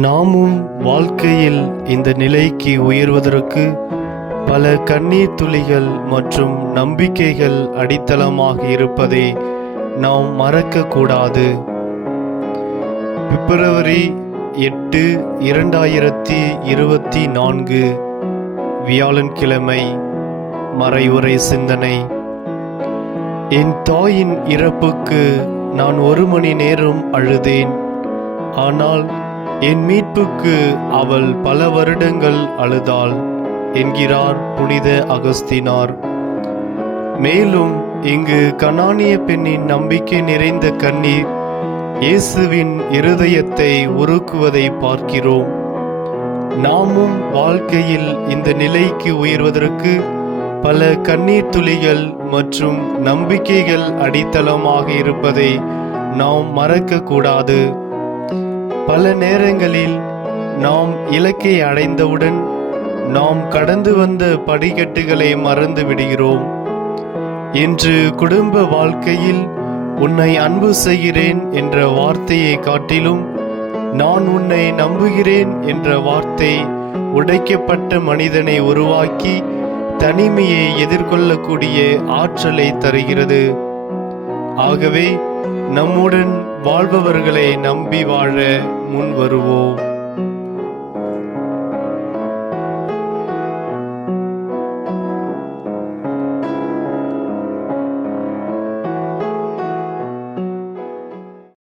நாமும் வாழ்க்கையில் இந்த நிலைக்கு உயர்வதற்கு பல கண்ணீர் துளிகள் மற்றும் நம்பிக்கைகள் அடித்தளமாக இருப்பதை நாம் மறக்கக்கூடாது. பிப்ரவரி எட்டு இரண்டாயிரத்தி இருபத்தி நான்கு வியாழன்கிழமை மறைவுரை சிந்தனை. என் தாயின் இறப்புக்கு நான் ஒரு மணி நேரம் அழுதேன். ஆனால் என் மீட்புக்கு அவள் பல வருடங்கள் அழுதாள் என்கிறார் புனித அகஸ்தினார். மேலும் இங்கு கனானிய பெண்ணின் நம்பிக்கை நிறைந்த கண்ணீர் இயேசுவின் இருதயத்தை உருக்குவதை பார்க்கிறோம். நாமும் வாழ்க்கையில் இந்த நிலைக்கு உயர்வதற்கு பல கண்ணீர் துளிகள் மற்றும் நம்பிக்கைகள் அடித்தளமாக இருப்பதை நாம் மறக்கக்கூடாது. பல நேரங்களில் நாம் இலக்கை அடைந்தவுடன் நாம் கடந்து வந்த படிக்கட்டுகளை மறந்து விடுகிறோம். இன்று குடும்ப வாழ்க்கையில் உன்னை அன்பு செய்கிறேன் என்ற வார்த்தையை காட்டிலும் நான் உன்னை நம்புகிறேன் என்ற வார்த்தை உடைக்கப்பட்ட மனிதனை உருவாக்கி தனிமையை எதிர்கொள்ளக்கூடிய ஆற்றலை தருகிறது. ஆகவே நம்முடன் வாழ்பவர்களை நம்பி வாழ முன் வருவோம்